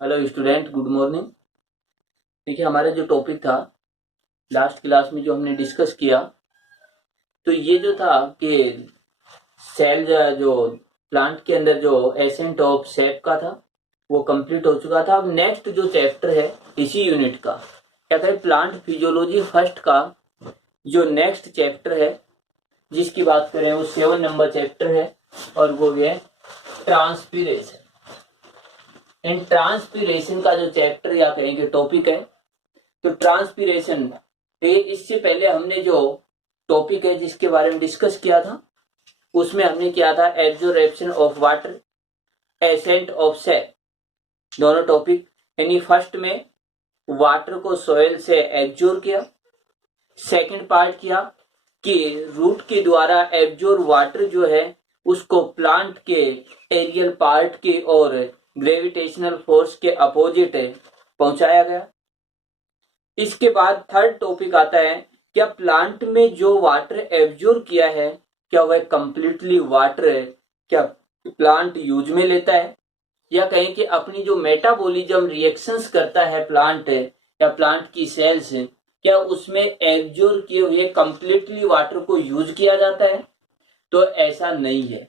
Hello student, good morning. देखिए, हमारा जो टॉपिक था लास्ट क्लास में जो हमने डिस्कस किया, तो ये जो था कि सेल जो प्लांट के अंदर जो एसेंट ऑफ सेप का था वो कंप्लीट हो चुका था। अब नेक्स्ट जो चैप्टर है इसी यूनिट का, क्या कहें, प्लांट फिजियोलॉजी फर्स्ट का जो नेक्स्ट चैप्टर है जिसकी बात करें वो 7 नंबर चैप्टर है और वो है ट्रांसपीरेशन। इन ट्रांसपीरेशन का जो चैप्टर या कहेंगे टॉपिक है, तो ट्रांसपीरेशन, इससे पहले हमने जो टॉपिक है जिसके बारे में डिस्कस किया था उसमें हमने किया था absorption of water, ascent of cell, दोनों टॉपिक। यानी फर्स्ट में वाटर को सॉइल से एब्जॉर्ब किया, सेकंड पार्ट किया कि रूट के द्वारा एब्जॉर्ब वाटर जो है उसको प्लांट के एरियल पार्ट के और ग्रेविटेशनल फोर्स के अपोजिट पहुंचाया गया। इसके बाद थर्ड टॉपिक आता है, क्या प्लांट में जो वाटर एब्जॉर्ब किया है क्या वह कंप्लीटली वाटर है, क्या प्लांट यूज में लेता है, या कहें कि अपनी जो मेटाबॉलिज्म रिएक्शंस करता है प्लांट या प्लांट की सेल्स, क्या उसमें एब्जॉर्ब किए हुए कंप्लीटली वाटर को यूज किया जाता है। तो ऐसा नहीं है।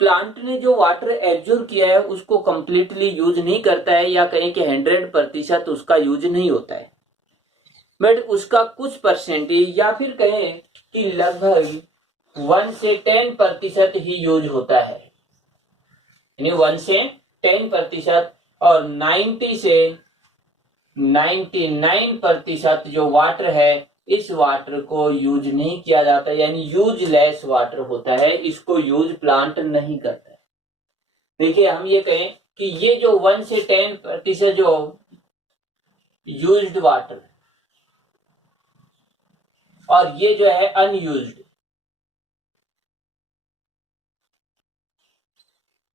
प्लांट ने जो वाटर एब्जॉर्ब किया है उसको कंप्लीटली यूज नहीं करता है, या कहें कि 100% उसका यूज नहीं होता है, बट उसका कुछ परसेंटेज या फिर कहें कि लगभग 1 से 10% ही यूज होता है। यानी 1 से 10%, और 90 से 99% जो वाटर है इस वाटर को यूज नहीं किया जाता, यानी यूजलेस वाटर होता है, इसको यूज प्लांट नहीं करता है। देखिए, हम ये कहें कि ये जो 1 से 10% जो यूज्ड वाटर और ये जो है अनयूज्ड,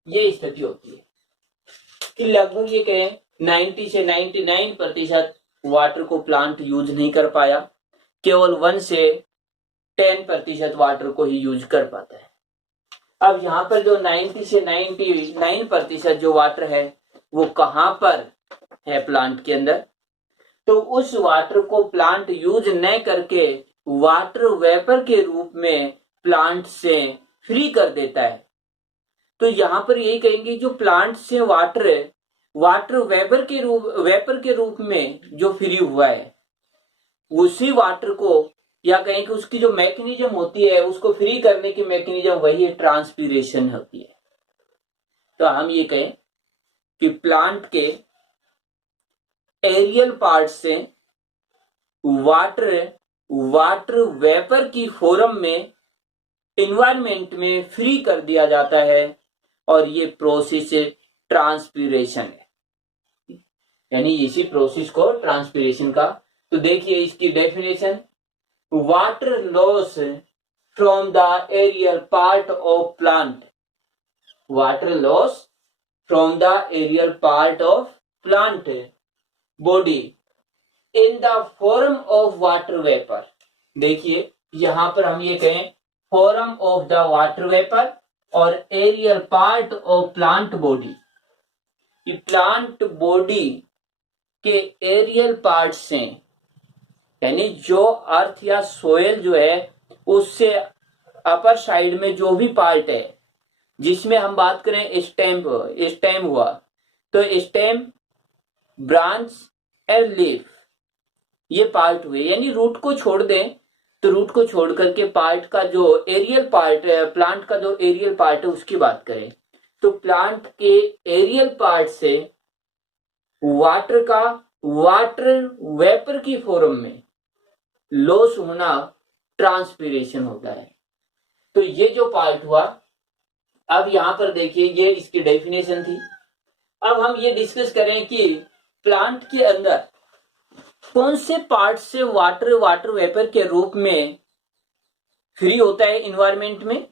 ये स्थिति होती है कि लगभग ये कहें 90 से 99% वाटर को प्लांट यूज नहीं कर पाया, केवल 1 से 10% वाटर को ही यूज कर पाता है। अब यहाँ पर जो 90 से 99% जो वाटर है वो कहाँ पर है प्लांट के अंदर, तो उस वाटर को प्लांट यूज न करके वाटर वेपर के रूप में प्लांट से फ्री कर देता है। तो यहां पर यही कहेंगे, जो प्लांट से वाटर है, वाटर वेपर के रूप में जो फ्री हुआ है उसी वाटर को, या कहें कि उसकी जो मैकेनिज्म होती है उसको फ्री करने की मैकेनिज्म वही ट्रांसपीरेशन होती है। तो हम ये कहें कि प्लांट के एरियल पार्ट से वाटर वेपर की फॉर्म में इन्वायरमेंट में फ्री कर दिया जाता है, और ये प्रोसेस ट्रांसपीरेशन है, यानी इसी प्रोसेस को ट्रांसपीरेशन का। तो देखिए इसकी definition, water loss from the aerial part of plant, water loss from the aerial part of plant body in the form of water vapour. देखिए यहां पर हम ये कहें form of the water vapour और aerial part of plant body, plant body के aerial part से, यानी जो अर्थ या सोयल जो है उससे अपर साइड में जो भी पार्ट है, जिसमें हम बात करें स्टेम हुआ, तो स्टेम, ब्रांच और लीफ, ये पार्ट हुए। यानी रूट को छोड़ दें तो रूट को छोड़ करके पार्ट का जो एरियल पार्ट है, प्लांट का जो एरियल पार्ट है उसकी बात करें, तो प्लांट के एरियल पार्ट से वाटर का वाटर वेपर की फॉर्म में लॉस होना ट्रांसपीरेशन होता है। तो ये जो पार्ट हुआ, अब यहां पर देखिए ये इसकी डेफिनेशन थी। अब हम ये डिस्कस करें कि प्लांट के अंदर कौन से पार्ट से वाटर वेपर के रूप में फ्री होता है इन्वायरमेंट में।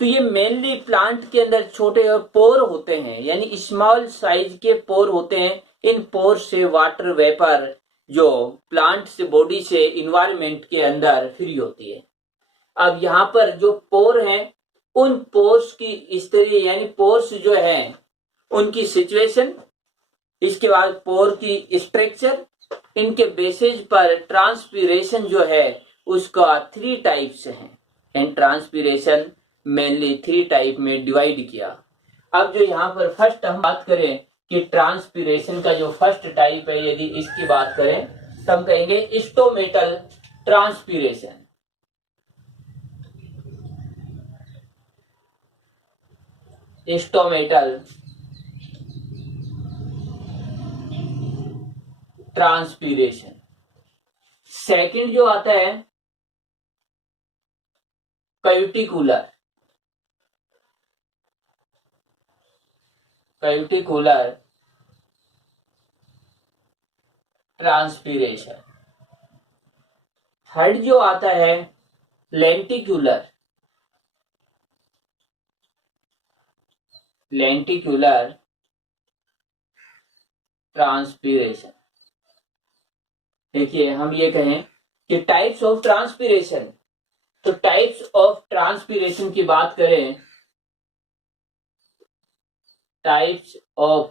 तो ये मेनली प्लांट के अंदर छोटे पोर होते हैं, यानी स्मॉल साइज के पोर होते हैं। इन पोर से वाटर वेपर जो प्लांट से बॉडी से इन्वायरमेंट के अंदर फ्री होती है। अब यहाँ पर जो पोर हैं उन पोर्स की स्थिति, यानी पोर्स जो है उनकी सिचुएशन इसके बाद पोर की स्ट्रक्चर, इनके बेसिस पर ट्रांसपीरेशन जो है उसका 3 टाइप्स हैं, एंड ट्रांसपीरेशन मेनली 3 टाइप में डिवाइड किया। अब जो यहाँ पर फर्स्ट हम बात करें कि ट्रांसपीरेशन का जो फर्स्ट टाइप है, यदि इसकी बात करें तो हम कहेंगे stomatal transpiration. Stomatal transpiration. Second जो आता है कैविटिकुलर ट्रांसपीरेशन। थर्ड जो आता है लेंटिकुलर ट्रांसपीरेशन। देखिए हम ये कहें कि टाइप्स ऑफ ट्रांसपीरेशन, तो टाइप्स ऑफ ट्रांसपीरेशन की बात करें, टाइप्स ऑफ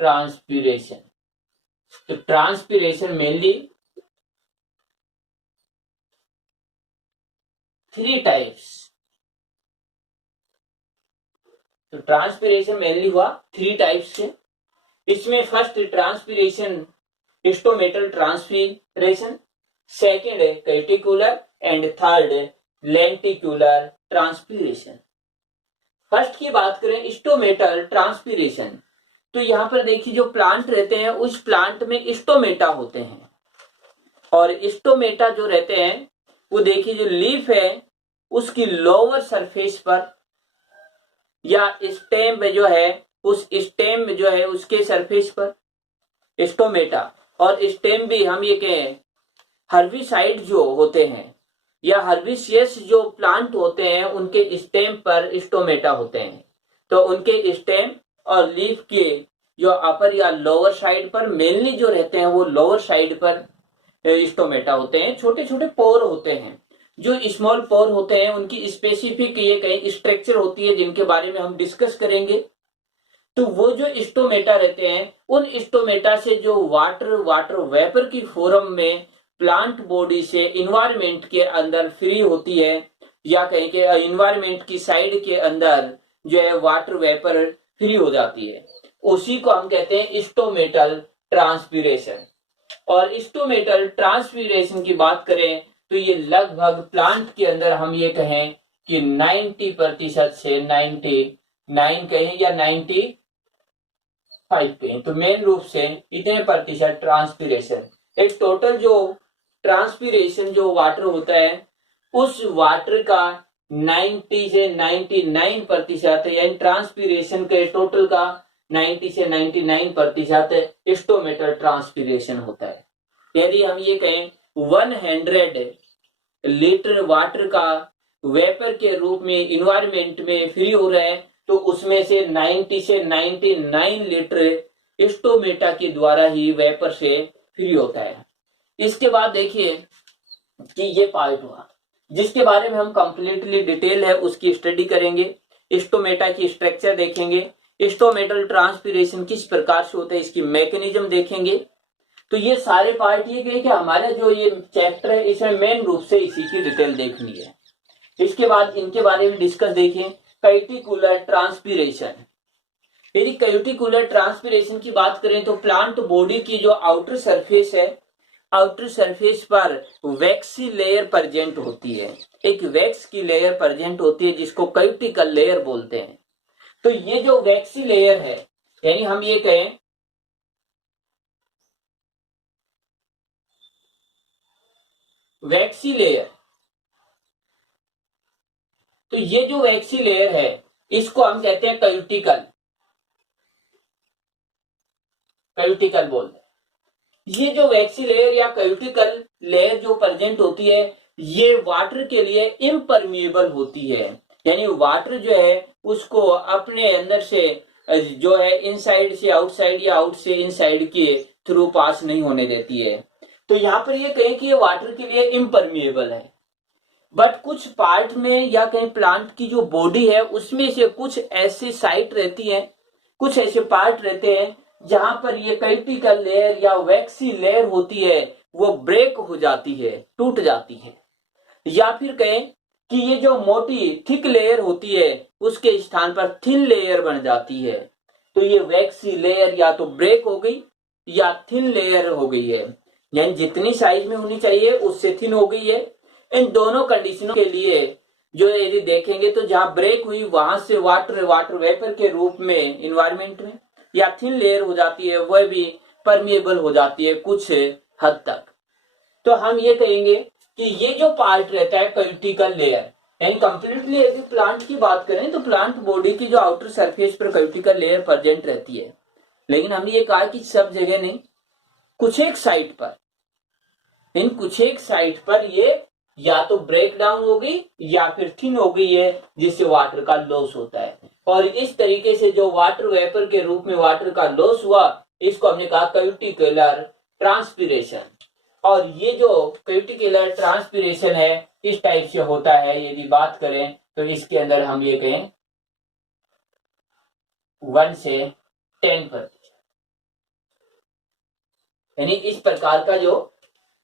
ट्रांसपीरेशन, तो ट्रांसपीरेशन मेनली 3 टाइप्स। तो ट्रांसपीरेशन मेनली हुआ 3 टाइप्स से। इसमें first transpiration stomatal transpiration, second है cuticular and third lenticular transpiration. First की बात करें स्टोमेटल ट्रांसपीरेशन, तो यहां पर देखिए जो प्लांट रहते हैं उस प्लांट में स्टोमेटा होते हैं, और स्टोमेटा जो रहते हैं वो देखिए जो लीफ है उसकी लोअर सरफेस पर या स्टेम में जो है उस स्टेम में जो है उसके सरफेस पर स्टोमेटा, और स्टेम भी हम ये कहें हर्बिसाइड जो होते हैं या हर्बिसियस जो प्लांट होते हैं उनके स्टेम पर स्टोमेटा होते हैं। तो उनके स्टेम और लीफ के जो अपर या लोअर साइड पर मेनली जो रहते हैं वो लोअर साइड पर स्टोमेटा होते हैं। छोटे छोटे पोर होते हैं, जो स्मॉल पोर होते हैं उनकी स्पेसिफिक ये कहीं स्ट्रक्चर होती है जिनके बारे में हम डिस्कस करेंगे। तो वो जो स्टोमेटा रहते हैं उन स्टोमेटा से जो वाटर वेपर की फॉर्म में प्लांट बॉडी से इन्वायरमेंट के अंदर फ्री होती है, या कहीं के इन्वायरमेंट की साइड के अंदर जो है वाटर वेपर फ्री हो जाती है, उसी को हम कहते हैं स्टोमेटल ट्रांसपीरेशन। और स्टोमेटल ट्रांसपीरेशन की बात करें तो ये लगभग प्लांट के अंदर हम ये कहें कि 90% से 99 कहें या 95 कहें, तो मेन रूप से इतने प्रतिशत ट्रांसपीरेशन, एक टोटल जो ट्रांसपीरेशन जो वाटर होता है उस वाटर का 90 से 99% यानी ट्रांसपीरेशन के टोटल का 90 से 99% स्टोमेटल ट्रांसपीरेशन होता है। यदि हम ये कहें 100 लीटर वाटर का वेपर के रूप में इन्वायरमेंट में फ्री हो रहा है, तो उसमें से 90 से 99 लीटर स्टोमेटा के द्वारा ही वेपर से फ्री होता है। इसके बाद देखिए कि ये पार्ट हुआ जिसके बारे में हम कंप्लीटली डिटेल है उसकी स्टडी करेंगे, स्टोमेटा की स्ट्रक्चर देखेंगे, स्टोमेटल ट्रांसपीरेशन किस प्रकार से होता है इसकी मैकेनिज्म देखेंगे। तो ये सारे पार्ट ये कहे कि हमारा जो ये चैप्टर है इसमें मेन रूप से इसी की डिटेल देखनी है। इसके बाद इनके बारे में डिस्कस देखें, कैविटिकुलर ट्रांसपीरेशन। यदि कैविटिकुलर ट्रांसपीरेशन की बात करें तो प्लांट बॉडी की जो आउटर सरफेस है, आउटर सरफेस पर वैक्सी लेयर प्रेजेंट होती है, एक वैक्स की लेयर प्रेजेंट होती है जिसको कैविटिकल लेयर बोलते हैं। तो ये जो वैक्सी लेयर है, यानी हम ये कहें वैक्सी लेयर, तो ये जो वैक्सी लेयर है इसको हम कहते हैं कैविटिकल बोलते हैं। ये जो वैक्सी लेयर या कैविटिकल लेयर जो प्रेजेंट होती है ये वाटर के लिए इम्परमिएबल होती है, यानी वाटर जो है उसको अपने अंदर से जो है इनसाइड से आउटसाइड या आउट से इनसाइड के थ्रू पास नहीं होने देती है। तो यहाँ पर ये कहें कि ये वाटर के लिए इम्परमिएबल है, बट कुछ पार्ट में या कहीं प्लांट की जो बॉडी है उसमें से कुछ ऐसी साइट रहती है, कुछ ऐसे पार्ट रहते हैं जहां पर ये कल्टिकल लेयर या वैक्सी लेयर होती है वो ब्रेक हो जाती है, टूट जाती है, या फिर कहें कि ये जो मोटी थिक लेयर होती है उसके स्थान पर थिन लेयर बन जाती है। तो ये वैक्सी लेयर या तो ब्रेक हो गई या थिन लेयर हो गई है, यानी जितनी साइज में होनी चाहिए उससे थिन हो गई है। इन दोनों कंडीशनों के लिए जो यदि देखेंगे तो जहां ब्रेक हुई वहां से वाटर वेपर के रूप में इन्वायरमेंट में या थिन लेयर हो जाती है, वह भी परमिएबल हो जाती है कुछ हद तक। तो हम ये कहेंगे कि ये जो पार्ट रहता है कल्टिकल लेयर, यानी कंप्लीटली यदि प्लांट की बात करें तो प्लांट बॉडी की जो आउटर सरफेस पर कल्टिकल लेयर प्रेजेंट रहती है, लेकिन हमने ये कहा कि सब जगह नहीं, कुछ एक साइट पर, इन कुछ एक साइट पर ये या तो ब्रेक डाउन हो गई या फिर थिन हो गई है, जिससे वाटर का लॉस होता है। और इस तरीके से जो वाटर वेपर के रूप में वाटर का लॉस हुआ, इसको हमने कहा कल्टिकुलर ट्रांसपिरेशन। और ये जो कल्टिकुलर ट्रांसपिरेशन है इस टाइप से होता है, यदि बात करें तो इसके अंदर हम ये कहें 1 से 10%, यानी इस प्रकार का जो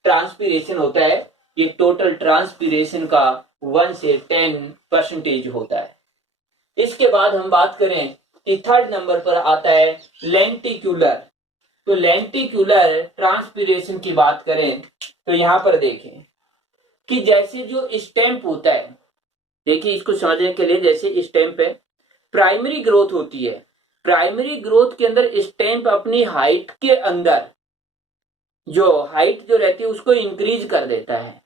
ट्रांसपिरेशन होता है ये टोटल ट्रांसपिरेशन का 1 से 10% होता है। इसके बाद हम बात करें कि थर्ड नंबर पर आता है लेंटिक्यूलर। तो लेंटिक्यूलर ट्रांसपिरेशन की बात करें तो यहां पर देखें कि जैसे जो स्टेम्प होता है, देखिए इसको समझने के लिए, जैसे स्टेम्प है, प्राइमरी ग्रोथ होती है, प्राइमरी ग्रोथ के अंदर स्टेम्प अपनी हाइट के अंदर जो हाइट जो रहती है उसको इंक्रीज कर देता है।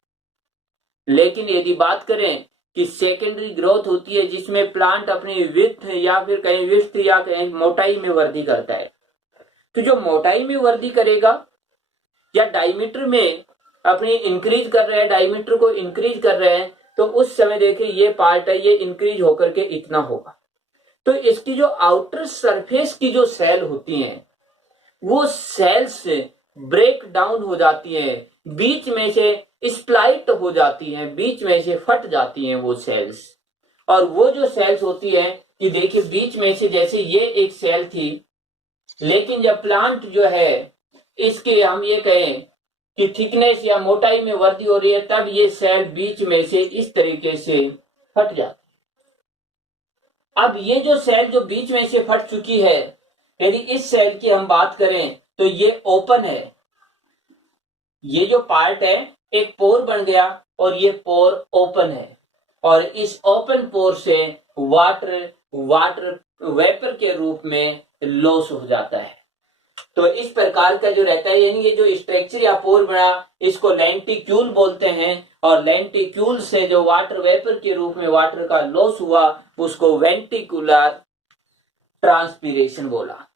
लेकिन यदि बात करें कि सेकेंडरी ग्रोथ होती है जिसमें प्लांट अपनी विड्थ या फिर कहीं विड्थ या कहीं मोटाई में वृद्धि करता है, तो जो मोटाई में वृद्धि करेगा या डायमीटर में अपनी इंक्रीज कर रहे हैं, डायमीटर को इंक्रीज कर रहे हैं, तो उस समय देखिए ये पार्ट है ये इंक्रीज होकर के इतना होगा। तो इसकी जो आउटर सरफेस की जो सेल होती हैं वो सेल्स ब्रेक डाउन हो जाती हैं, बीच में से स्प्लाइट हो जाती हैं, बीच में से फट जाती हैं वो सेल्स। और वो जो सेल्स होती हैं कि देखिए बीच में से जैसे ये एक सेल थी, लेकिन जब प्लांट जो है इसके हम ये कहें कि थिकनेस या मोटाई में वृद्धि हो रही है, तब ये सेल बीच में से इस तरीके से फट जाती है। अब ये जो सेल जो बीच में से फट चुकी है, यदि इस सेल की हम बात करें तो ये ओपन है, ये जो पार्ट है एक पोर बन गया और ये पोर ओपन है, और इस ओपन पोर से वाटर वेपर के रूप में लॉस हो जाता है। तो इस प्रकार का जो रहता है, यानी ये जो स्ट्रक्चर या पोर बना इसको लेंटिक्यूल बोलते हैं, और लेंटिक्यूल से जो वाटर वेपर के रूप में वाटर का लॉस हुआ उसको वेंटिकुलर ट्रांसपिरेशन बोला।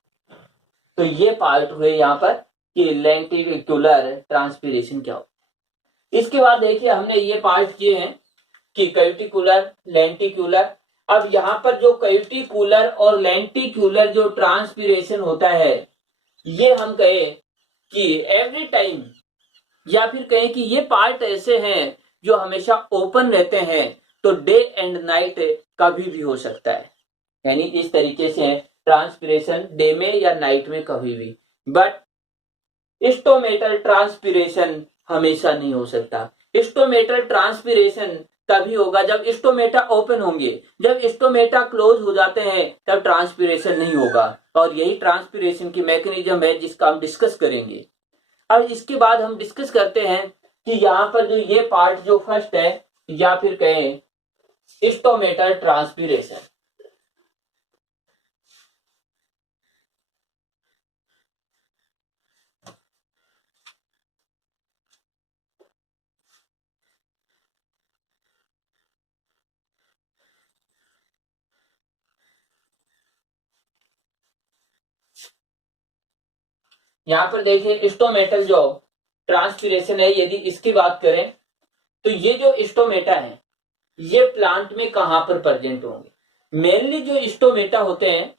तो ये पार्ट हुए यहाँ पर कि लेंटिकुलर ट्रांसपिरेशन क्या हो। इसके बाद देखिए हमने ये पार्ट किए हैं कि कल्टिकुलर, लेंटिकुलर। अब यहाँ पर जो कल्टिकुलर और लेंटिकुलर जो ट्रांसपिरेशन होता है, ये हम कहें कि एवरी टाइम, या फिर कहें कि ये पार्ट ऐसे हैं जो हमेशा ओपन रहते हैं, तो डे एंड नाइट कभी भी हो सकता है, यानी इस तरीके से ट्रांसपिरेशन डे में या नाइट में कभी भी। बट स्टोमेटल ट्रांसपिरेशन हमेशा नहीं हो सकता। स्टोमेटल ट्रांसपिरेशन तभी होगा जब स्टोमेटा ओपन होंगे, जब स्टोमेटा क्लोज हो जाते हैं तब ट्रांसपिरेशन नहीं होगा, और यही ट्रांसपिरेशन की मैकेनिज्म है जिसका हम डिस्कस करेंगे। अब इसके बाद हम डिस्कस करते हैं कि यहाँ पर जो ये पार्ट जो फर्स्ट है, या फिर कहें स्टोमेटल ट्रांसपिरेशन। यहां पर देखिए स्टोमेटल जो ट्रांसपिरेशन है, यदि इसकी बात करें तो ये जो स्टोमेटा है ये प्लांट में कहां पर प्रेजेंट होंगे। मेनली जो स्टोमेटा होते हैं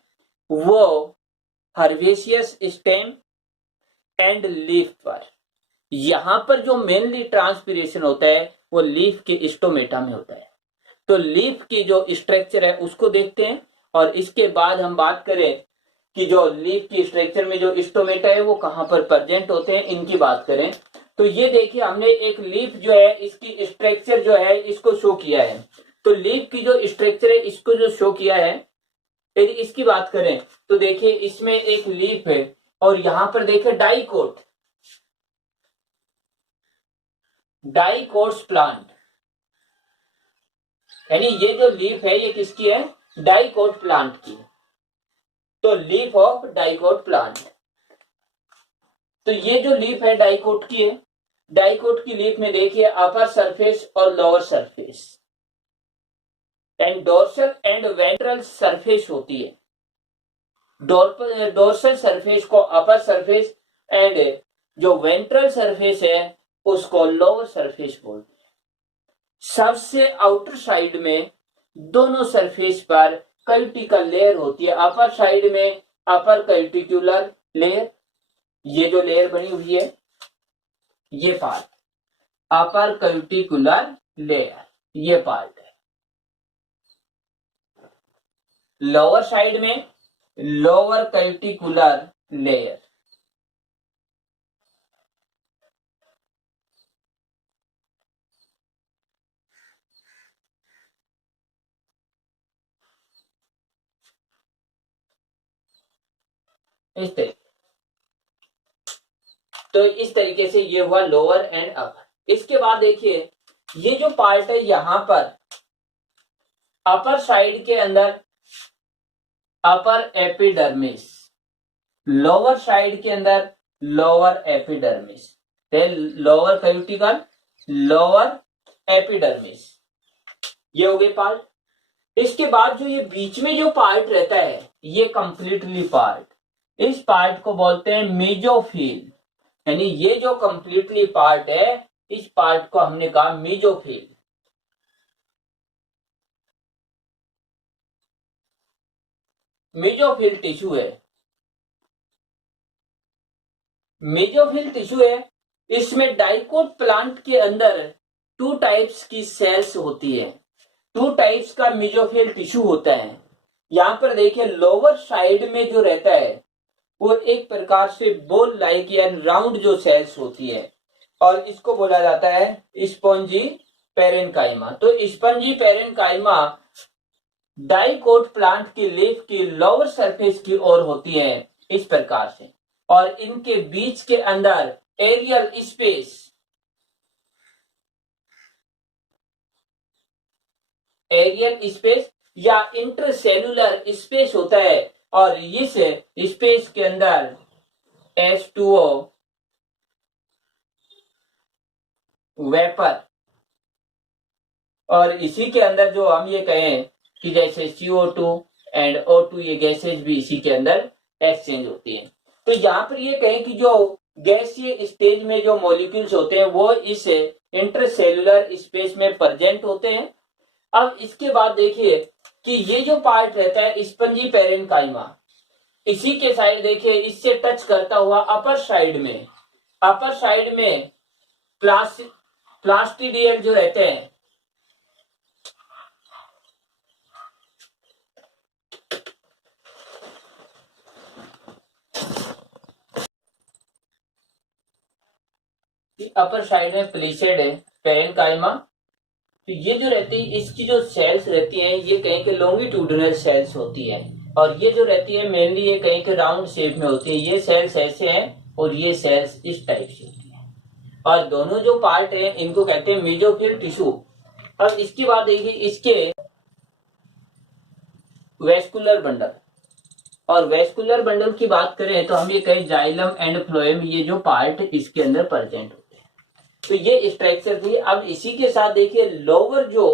वो हर्बेशियस स्टेम एंड लीफ पर, यहां पर जो मेनली ट्रांसपीरेशन होता है वो लीफ के स्टोमेटा में होता है। तो लीफ की जो स्ट्रक्चर है उसको देखते हैं, और इसके बाद हम बात करें कि जो लीफ की स्ट्रक्चर में जो स्टोमेटा है वो कहां पर प्रेजेंट होते हैं, इनकी बात करें। तो ये देखिए, हमने एक लीफ जो है इसकी स्ट्रक्चर जो है इसको शो किया है। तो लीफ की जो स्ट्रक्चर है इसको जो शो किया है, यदि इसकी बात करें तो देखिए इसमें एक लीफ है, और यहां पर देखिए डाइकोट्स प्लांट, यानी ये जो लीफ है ये किसकी है, डाइकोट प्लांट की। तो लीफ ऑफ डाइकोट प्लांट, तो ये जो लीफ है डाइकोट की है। डाइकोट की लीफ में देखिए अपर सरफेस और lower surface and dorsal and ventral surface होती है। डोर्सल सरफेस को अपर सरफेस एंड जो वेंट्रल सरफेस है उसको लोअर सरफेस बोलते हैं। सबसे आउटर साइड में दोनों सरफेस पर कैल्टिकल लेयर होती है। अपर साइड में अपर कैल्टिकुलर लेयर, ये जो लेयर बनी हुई है ये पार्ट अपर कैल्टिकुलर लेयर, ये पार्ट है। लोअर साइड में लोअर कैल्टिकुलर लेयर। इस तरीके, तो इस तरीके से ये हुआ लोअर एंड अपर। इसके बाद देखिए ये जो पार्ट है यहां पर अपर साइड के अंदर अपर एपिडर्मिस, लोअर साइड के अंदर lower epidermis, lower cuticle lower epidermis, ये हो गए पार्ट। इसके बाद जो ये बीच में जो पार्ट रहता है ये कंप्लीटली पार्ट, इस पार्ट को बोलते हैं मेजोफिल, यानी ये जो कंप्लीटली पार्ट है इस पार्ट को हमने कहा मेजोफिल। मेजोफिल टिश्यू है, मेजोफिल टिश्यू है। इसमें डाइकोट प्लांट के अंदर टू टाइप्स की सेल्स होती है, टू टाइप्स का मेजोफिल टिश्यू होता है। यहां पर देखिए लोअर साइड में जो रहता है वो एक प्रकार से बोल लाइक या राउंड जो सेल्स होती है, और इसको बोला जाता है स्पॉन्जी पेरेनकाइमा। तो स्पंजी पेरेनकाइमा डाइकोट प्लांट की लीफ की लोअर सरफेस की ओर होती है इस प्रकार से, और इनके बीच के अंदर एरियल स्पेस, एरियल स्पेस या इंटरसेलुलर स्पेस होता है, और इस स्पेस के अंदर H2O वेपर, और इसी के अंदर जो हम ये कहें कि जैसे CO2 एंड O2 ये गैसेज भी इसी के अंदर एक्सचेंज होती है। तो यहां पर ये कहें कि जो गैसीय स्टेज में जो मॉलिक्यूल्स होते हैं वो इस इंटरसेलुलर स्पेस में प्रेजेंट होते हैं। अब इसके बाद देखिए कि ये जो पार्ट रहता है स्पंजी पेरेनकाइमा, इसी के साइड देखिए इससे टच करता हुआ अपर साइड में, अपर साइड में प्लास्टिडियल जो रहते हैं, अपर साइड में प्लीसेड है पेरेनकाइमा। तो ये जो रहती है इसकी जो सेल्स रहती हैं ये कहीं के लॉन्गिट्यूडिनल सेल्स होती है, और ये जो रहती है मेनली ये कहीं के राउंड शेप में होती है। ये सेल्स ऐसे हैं और ये सेल्स इस टाइप से होती है, और दोनों जो पार्ट हैं इनको कहते हैं मेजोफिल टिश्यू। अब इसके बाद देखिए इसके वेस्कुलर बंडल, और वेस्कुलर बंडल की बात करें तो हम ये कहें जाइलम एंड फ्लोएम, ये जो पार्ट इसके अंदर प्रेजेंट होते हैं। तो ये स्ट्रक्चर थी। अब इसी के साथ देखिए लोअर जो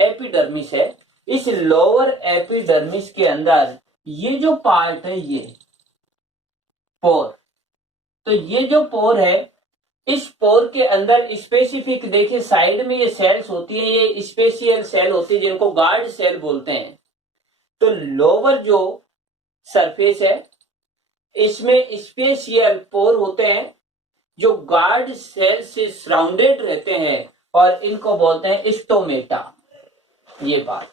एपिडर्मिस है, इस लोअर एपिडर्मिस के अंदर ये जो पार्ट है ये पोर, तो ये जो पोर है इस पोर के अंदर स्पेसिफिक देखिए साइड में ये सेल्स होती है, ये स्पेशियल सेल होती है जिनको गार्ड सेल बोलते हैं। तो लोअर जो सरफेस है इसमें स्पेशियल पोर होते हैं, जो गार्ड सेल से सराउंडेड रहते हैं और इनको बोलते हैं स्टोमेटा। ये बात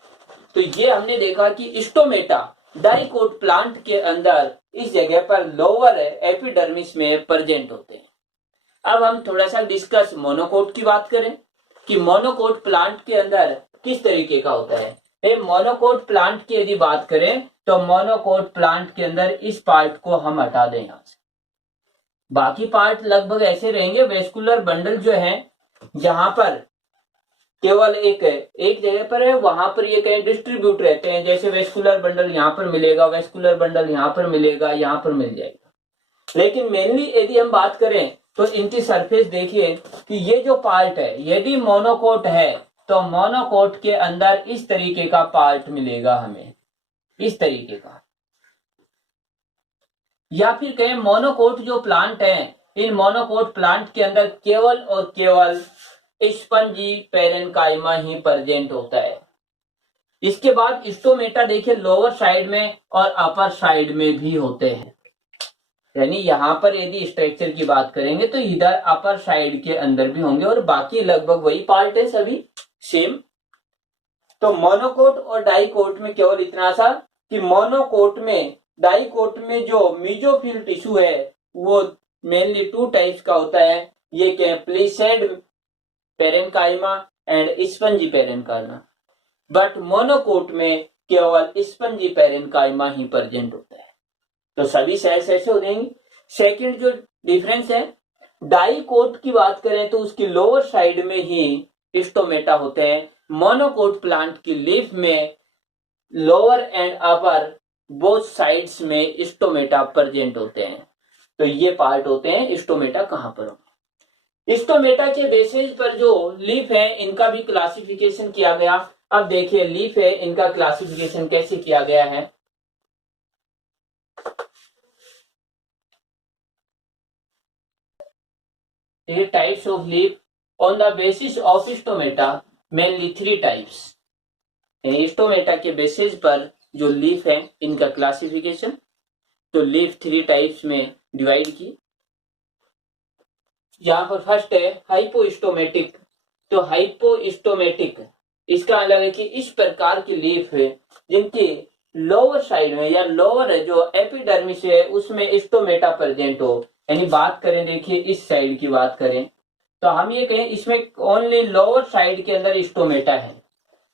तो ये हमने देखा कि स्टोमेटा डाइकोट प्लांट के अंदर इस जगह पर लोअर एपिडर्मिस में प्रेजेंट होते हैं। अब हम थोड़ा सा डिस्कस मोनोकोट की बात करें कि मोनोकोट प्लांट के अंदर किस तरीके का होता है। मोनोकोट प्लांट की यदि बात करें तो मोनोकोट प्लांट के अंदर इस पार्ट को हम हटा दें यहां से, बाकी पार्ट लगभग ऐसे रहेंगे। वेस्कुलर बंडल जो है जहां पर केवल एक जगह पर है, वहां पर ये कहीं डिस्ट्रीब्यूट रहते हैं। जैसे वेस्कुलर बंडल यहाँ पर मिलेगा, वेस्कुलर बंडल यहाँ पर मिलेगा, यहाँ पर मिल जाएगा। लेकिन मेनली यदि हम बात करें तो इनकी सरफेस देखिए कि ये जो पार्ट है, यदि मोनोकोट है तो मोनोकोट के अंदर इस तरीके का पार्ट मिलेगा हमें, इस तरीके का। या फिर कहें मोनोकोट जो प्लांट है, इन मोनोकोट प्लांट के अंदर केवल और केवल स्पंजी पेरेन्काइमा ही प्रेजेंट होता है। इसके बाद स्टोमेटा देखिए लोअर साइड में और अपर साइड में भी होते हैं। यानी यहां पर यदि स्ट्रक्चर की बात करेंगे तो इधर अपर साइड के अंदर भी होंगे और बाकी लगभग वही पार्ट है, सभी सेम। तो मोनोकोट और डाइकोट में केवल इतना सा कि मोनोकोट में, डाइकोट में जो मीजोफिल टिश्यू है वो मेनली 2 टाइप्स का होता है। ये क्या है, palisade parenchyma and spongy parenchyma. But monocot में केवल स्पंजी पेरेन्काइमा ही प्रेजेंट होता है। तो सभी सेल्स ऐसे हो जाएंगे। सेकंड जो डिफरेंस है, डाइकोट की बात करें तो उसकी लोअर साइड में ही स्टोमेटा होते हैं। मोनोकोट प्लांट की लीफ में lower and upper both sides में स्टोमेटा प्रेजेंट होते हैं। तो ये पार्ट होते हैं स्टोमेटा कहां पर होंगे। स्टोमेटा के बेसिस पर जो लीफ है इनका भी क्लासिफिकेशन किया गया। अब देखिए लीफ है, इनका क्लासिफिकेशन कैसे किया गया है। Types of leaf on the basis of stomata, mainly 3 types. Stomata के बेसिस पर जो लीफ है इनका क्लासिफिकेशन, तो लीफ 3 टाइप्स में डिवाइड की। यहाँ पर फर्स्ट है हाइपोस्टोमेटिक। तो हाइपोस्टोमेटिक इसका अलग है कि इस प्रकार की लीफ है जिनकी लोअर साइड में या लोअर जो एपिडर्मिस है उसमें स्टोमेटा प्रेजेंट हो। यानी बात करें, देखिए इस साइड की बात करें तो हम ये कहें इसमें ओनली लोअर साइड के अंदर स्टोमेटा है।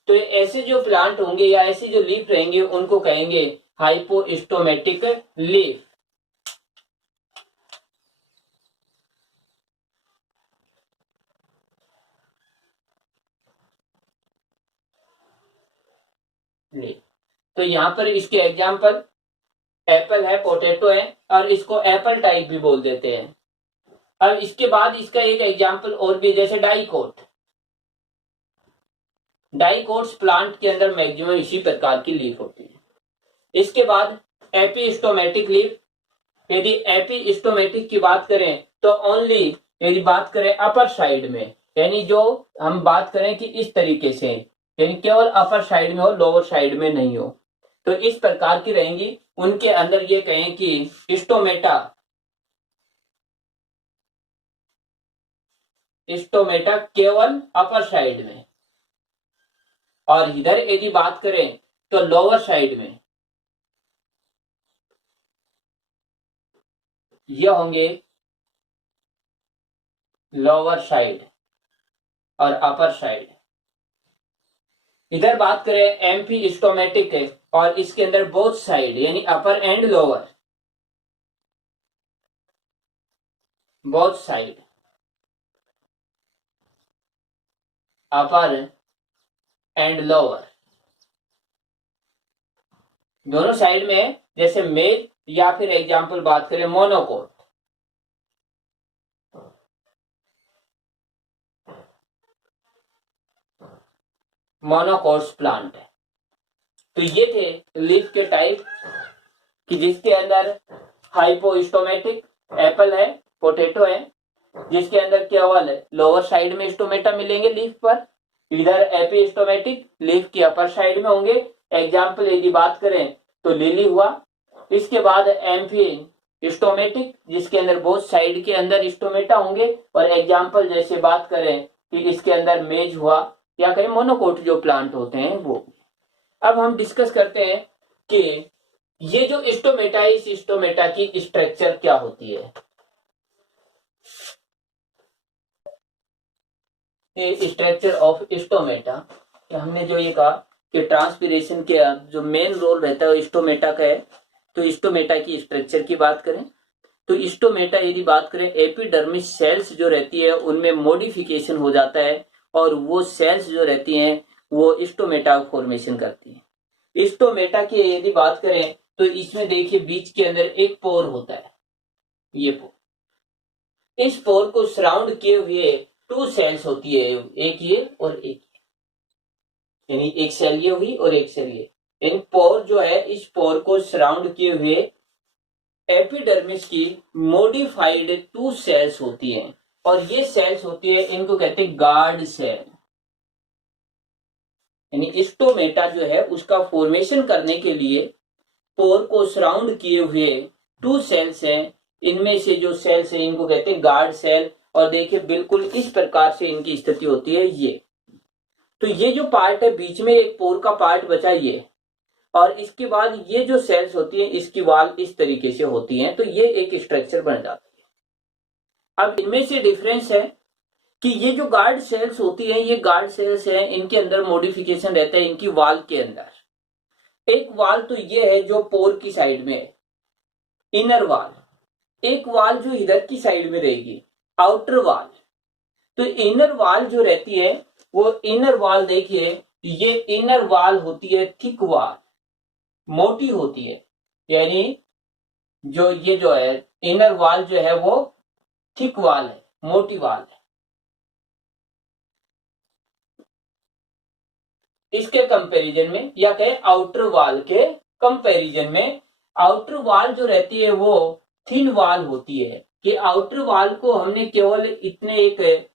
तो ऐसे जो प्लांट होंगे या ऐसी जो लीफ रहेंगे उनको कहेंगे हाइपोस्टोमेटिक लीफ। तो यहां पर इसके एग्जाम्पल एप्पल है, पोटैटो है और इसको एप्पल टाइप भी बोल देते हैं। अब इसके बाद इसका एक एग्जाम्पल और भी, जैसे डाइकोट। डाइकोट्स प्लांट के अंदर मैक्सिमम इसी प्रकार की लीफ होती है। इसके बाद एपिस्टोमेटिक लीफ। यदि एपिस्टोमेटिक की बात करें तो ओनली यदि बात करें अपर साइड में, यानी जो हम बात करें कि इस तरीके से, यानी केवल अपर साइड में हो, लोअर साइड में नहीं हो, तो इस प्रकार की रहेंगी। उनके अंदर ये कहें कि स्टोमेटा केवल अपर साइड में, और इधर यदि बात करें तो लोअर साइड में ये होंगे लोअर साइड और अपर साइड। इधर बात करें एम्फीस्टोमेटिक है और इसके अंदर बोथ साइड यानी upper and lower, both side upper and lower दोनों साइड में। जैसे मेल या फिर एग्जाम्पल बात करें मोनोकोट। मोनोकोट्स प्लांट है। तो ये थे लीफ के टाइप कि जिसके अंदर हाइपोस्टोमेटिक एप्पल है, पोटैटो है, जिसके अंदर केवल लोअर साइड में स्टोमेटा मिलेंगे लीफ पर। इधर एपिस्टोमेटिक लीफ की अपर साइड में होंगे। एग्जाम्पल यदि बात करें तो लिली हुआ। इसके बाद एम्फी स्टोमेटिक जिसके अंदर बोथ साइड के अंदर स्टोमेटा होंगे, और एग्जाम्पल जैसे बात करें कि इसके अंदर मेज हुआ या कहीं मोनोकोट जो प्लांट होते हैं वो। अब हम डिस्कस करते हैं कि ये जो स्टोमेटा है, इस स्टोमेटा की स्ट्रक्चर क्या होती है। स्ट्रक्चर ऑफ स्टोमेटा, हमने जो ये कहा कि ट्रांसपीरेशन के जो मेन रोल रहता है वो स्टोमेटा का है। तो स्टोमेटा की स्ट्रक्चर की बात करें तो स्टोमेटा यदि बात करें, एपिडर्मिस सेल्स जो रहती है उनमें मॉडिफिकेशन हो जाता है, और वो सेल्स जो रहती हैं वो स्टोमेटा फॉर्मेशन करती है। स्टोमेटा की यदि बात करें तो इसमें देखिए बीच के अंदर एक पोर होता है, ये पोर। इस पोर को सराउंड किए हुए 2 सेल्स होती है, एक ये और एक ये, यानी एक सेल ये हुई और एक सेल ये। इन पोर जो है, इस पोर को सराउंड किए हुए एपिडर्मिस की मॉडिफाइड 2 सेल्स होती हैं, और ये सेल्स होती है, इनको कहते हैं गार्ड सेल। यानी स्टोमेटा जो है उसका फॉर्मेशन करने के लिए पोर को सराउंड किए हुए 2 सेल्स हैं। इनमें से जो सेल्स हैं इनको कहते हैं गार्ड सेल, और देखिए बिल्कुल इस प्रकार से इनकी स्थिति होती है ये। तो ये जो पार्ट है बीच में एक पोर का पार्ट बचा ये, और इसके बाद ये जो सेल्स होती हैं इसकी वाल इस तरीके से होती हैं, तो ये एक स्ट्रक्चर बन जाती है। अब इनमें से डिफरेंस है कि ये जो गार्ड सेल्स होती हैं, ये गार्ड सेल्स हैं, इनके अंदर मॉडिफिकेशन रहता है इनकी वाल के अंदर। एक वाल तो ये है जो पोर की साइड में है, इनर वाल। एक वाल जो इधर की साइड में रहेगी, आउटर वाल। तो इनर वाल जो रहती है वो इनर वाल, देखिए ये इनर वाल होती है थिक वाल, मोटी होती है। यानी जो ये जो है इनर वाल जो है वो थिक वाल है, मोटी वाल है। इसके कंपैरिजन में, या कहें आउटर वाल के कंपैरिजन में, आउटर वाल जो रहती है वो थिन वाल होती है। कि आउटर वाल को हमने केवल इतने एक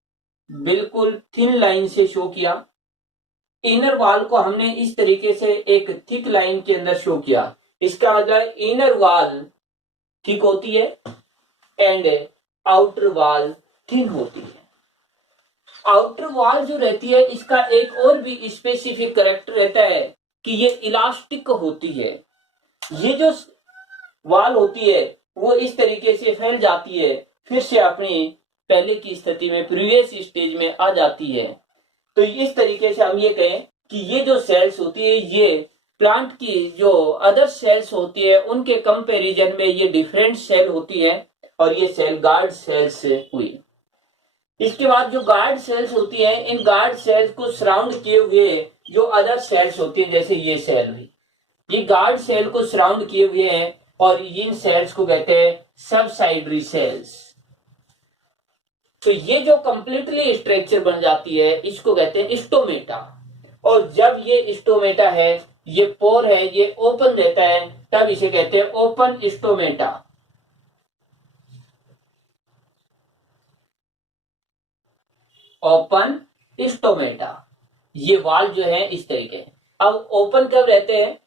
बिल्कुल थिन लाइन से शो किया, इनर वाल को हमने इस तरीके से एक थिक लाइन के अंदर शो किया। इसका मतलब इनर वाल थिक होती है एंड आउटर वाल थिन होती है। आउटर वॉल जो रहती है इसका एक और भी स्पेसिफिक कैरेक्टर रहता है कि ये इलास्टिक होती है। ये जो वॉल होती है वो इस तरीके से फैल जाती है, फिर से अपनी पहले की स्थिति में, प्रीवियस स्टेज में आ जाती है। तो इस तरीके से हम ये कहें कि ये जो सेल्स होती है ये प्लांट की जो अदर सेल्स होती है उनके कंपैरिजन में ये डिफरेंट सेल होती है, और ये सेल गार्ड सेल्स हुई। इसके बाद जो गार्ड सेल्स होती हैं, इन गार्ड सेल्स को सराउंड किए हुए जो अदर सेल्स होती हैं, जैसे ये सेल हुई, ये गार्ड सेल को सराउंड किए हुए हैं, और इन सेल्स को कहते हैं सबसाइडरी सेल्स। तो ये जो कंप्लीटली स्ट्रक्चर बन जाती है इसको कहते हैं स्टोमेटा। और जब ये स्टोमेटा है, ये पोर है, ये ओपन रहता है, तब इसे कहते हैं ओपन स्टोमेटा। ओपन स्टोमेटा, ये वाल जो है इस तरीके। अब ओपन कब रहते हैं?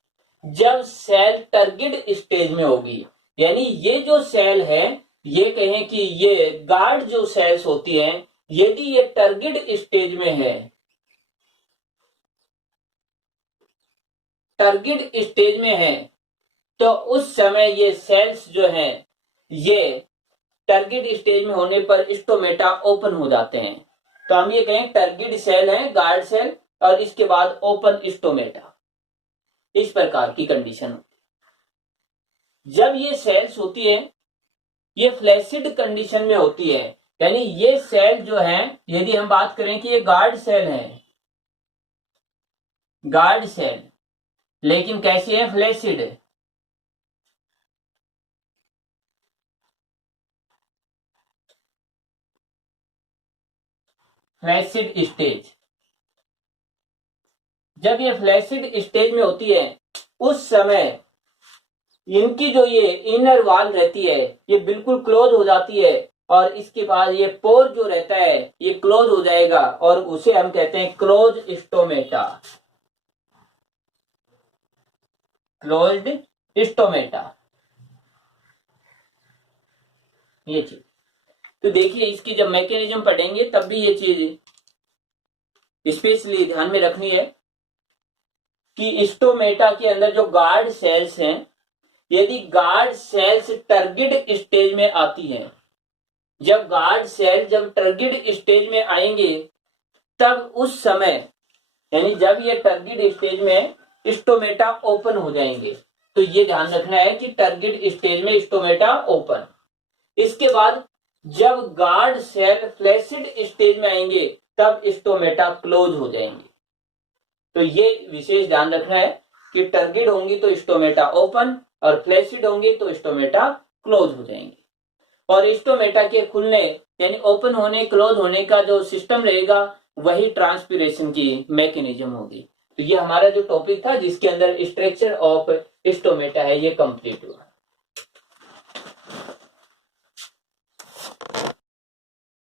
जब सेल टर्गिड स्टेज में होगी। यानी ये जो सेल है, ये कहें कि ये गार्ड जो सेल्स होती हैं, यदि ये टर्गिड स्टेज में है, टर्गिड स्टेज में है, तो उस समय ये सेल्स जो हैं, ये टर्गिड स्टेज में होने पर स्टोमेटा ओपन हो जाते हैं। तो हम ये कहें टर्गिड सेल है, गार्ड सेल, और इसके बाद ओपन स्टोमेटा। इस प्रकार की कंडीशन होती है। जब ये सेल्स होती है, ये फ्लैसिड कंडीशन में होती है। यानी ये सेल जो है, यदि हम बात करें कि ये गार्ड सेल है, गार्ड सेल, लेकिन कैसी है? फ्लैसिड है। फ्लैसिड स्टेज, जब ये फ्लैसिड स्टेज में होती है, उस समय इनकी जो ये इनर वॉल रहती है ये बिल्कुल क्लोज हो जाती है, और इसके बाद ये पोर जो रहता है ये क्लोज हो जाएगा, और उसे हम कहते हैं क्लोज स्टोमेटा। Closed stomata. ये चीज। तो देखिए इसकी जब मैकेनिज्म पढ़ेंगे तब भी ये चीज स्पेशली ध्यान में रखनी है कि स्टोमेटा के अंदर जो गार्ड सेल्स हैं, यदि गार्ड सेल्स टर्गिड स्टेज में आती हैं, जब गार्ड सेल जब टर्गिड स्टेज में आएंगे तब उस समय, यानी जब ये टर्गिड स्टेज में स्टोमेटा ओपन हो जाएंगे। तो ये ध्यान रखना है कि टर्गिड स्टेज में स्टोमेटा ओपन। इसके बाद जब गार्ड सेल फ्लैसिड स्टेज में आएंगे तब स्टोमेटा क्लोज हो जाएंगे। तो ये विशेष ध्यान रखना है कि टर्गिड होंगी तो स्टोमेटा ओपन और फ्लैसिड होंगे तो स्टोमेटा क्लोज हो जाएंगे। और स्टोमेटा के खुलने यानी ओपन होने क्लोज होने का जो सिस्टम रहेगा वही ट्रांसपीरेशन की मैकेनिज्म होगी। तो ये हमारा जो टॉपिक था जिसके अंदर स्ट्रक्चर ऑफ स्टोमेटा है ये कंप्लीट हुआ।